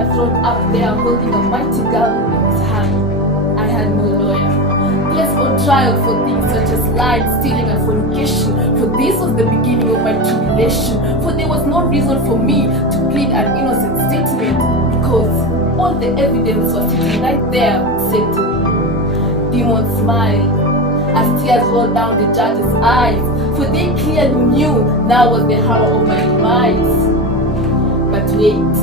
a throne up there holding a mighty gun in his hand. I had no lawyer. Placed on trial for things such as lying, stealing, and fornication. For this was the beginning of my tribulation. For there was no reason for me to plead an innocent statement, because all the evidence was sitting right there, said to me. Demons smiled as tears rolled down the judge's eyes, for they clearly knew now was the hour of my demise. But wait,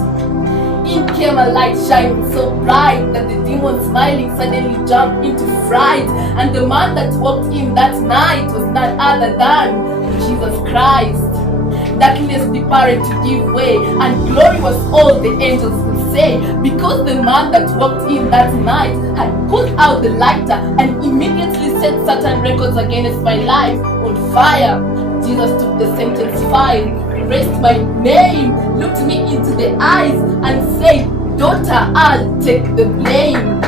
in came a light shining so bright that the demon smiling suddenly jumped into fright, and the man that walked in that night was none other than Jesus Christ. Darkness prepared to give way, and glory was all the angels could say, because the man that walked in that night had put out the lighter and immediately set certain records against my life on fire. Jesus took the sentence file, erased my name, looked me into the eyes, and said, "Daughter, I'll take the blame."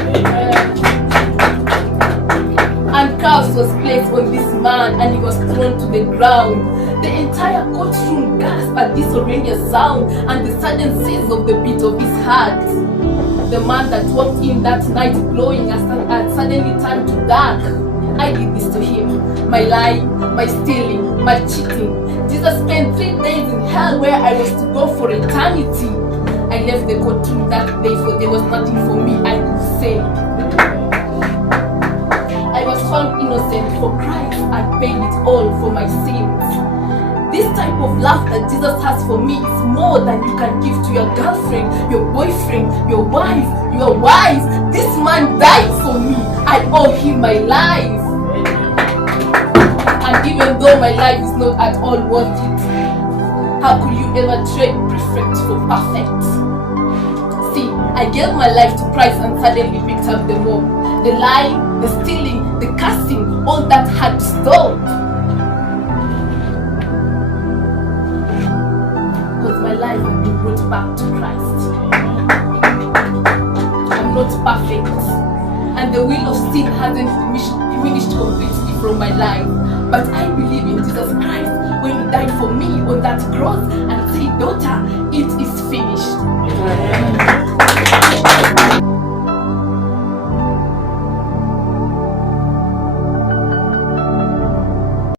And curse was placed on this man, and he was thrown to the ground. The entire courtroom gasped at this horrendous sound and the sudden cease of the beat of his heart. The man that walked in that night glowing had suddenly turned to dark. I did this to him. My lying, my stealing, my cheating. Jesus spent 3 days in hell where I was to go for eternity. I left the courtroom that day, for there was nothing for me I could say. I was found innocent, for Christ had paid it all for my sins. This type of love that Jesus has for me is more than you can give to your girlfriend, your boyfriend, your wife, your wife. This man died for me. I owe him my life. And even though my life is not at all worth it, how could you ever trade perfect for perfect? See, I gave my life to Christ and suddenly picked up the mob. The lying, the stealing, the cursing, all that had to stop. Because my life has been brought back to Christ. I'm not perfect, and the will of sin hasn't diminished completely from my life. But I believe in Jesus Christ when He died for me on that cross and said, "Daughter, it is finished."